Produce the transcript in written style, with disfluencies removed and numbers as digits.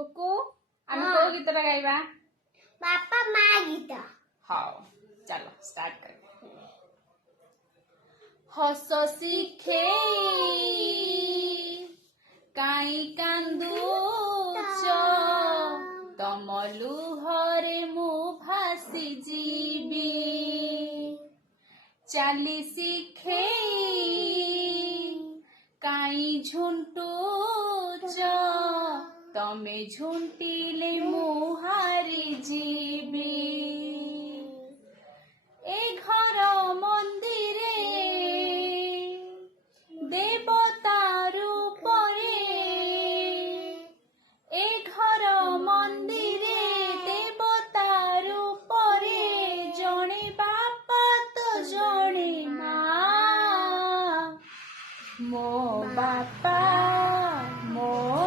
कुकु आम को गीतटा गाइबा बापा माँ गीत। हाँ चलो स्टार्ट कर। हस शिखे काई कांदुच तम लुहरे मु भासी जीवी चाली शिखे काई झुंटुच तमे झुंटिले मु हारी जीवी ए घर मंदिरे देवतार रूपरे ए घर मंदिरे देवतार रूपरे जणे बापा तो जणे माँ मो बापा